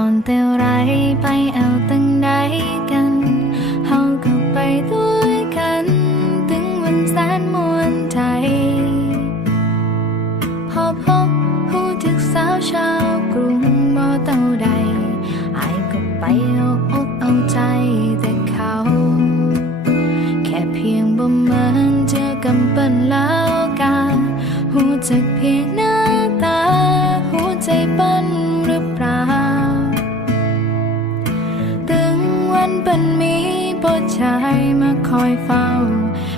ก่อนเต่ไรไปเอาตั้งใดกันเฮาก็ไปด้วยกัน ถึงวันแสนมวนใจพอพบผู้ทึกสาวชาวกรุงบ่เต่าใดไอก็ไปเอาอกเอาใจแต่เขา แค่เพียงบ่เหมือนเจอกำปั้นแล้วกาหูจักเพียงหน้าตาหูใจปั้นันเป็นมีผู้ชายมาคอยเฝ้า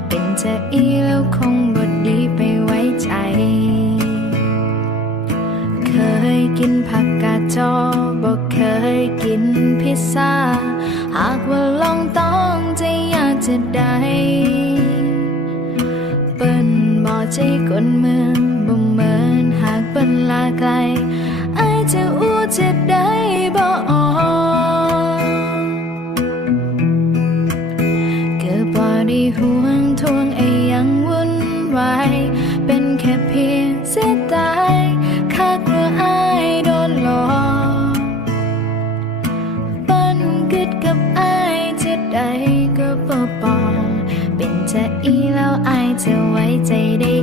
เป็นจะอีแล้วคงบดดีไปไว้ใจ เคยกินผักกาดจอบอกเคยกินพิซซ่า หากว่าลองต้องจะอยากจะได้เปิ้นบอกใจคนเมืองบ่เหมือนหากเปิ้นลาไกลไอายจะอู้จะได้บ่ ไวเป็นแค่เพียงเสียดายข้ากลัวอายโดนหลอกปันกึดกับอายจะได้ก็ปอปอกเป็นจะอีแล้วอายจะไว้ใจได้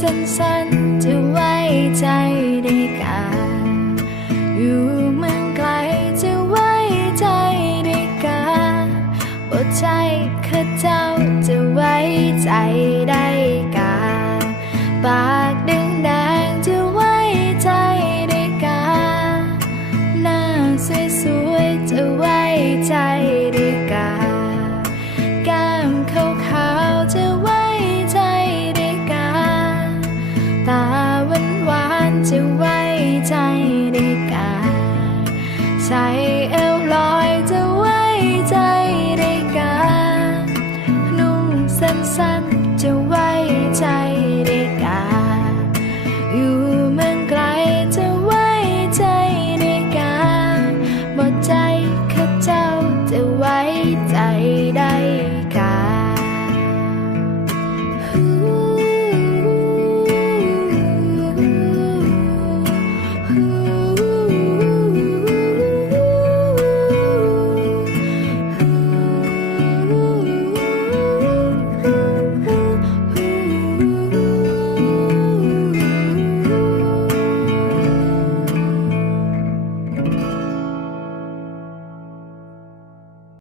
สั้นๆจะไว้ใจได้กาอยู่เมืองไกลจะไว้ใจได้กาอดใจข้าเจ้าจะไว้ใจได้กาปากแดงจะไว้ใจได้กาหน้าสวย ใจเอวลอยจะไว้ใจได้กันนุ่งสั้นๆจะไว้ใจได้กัน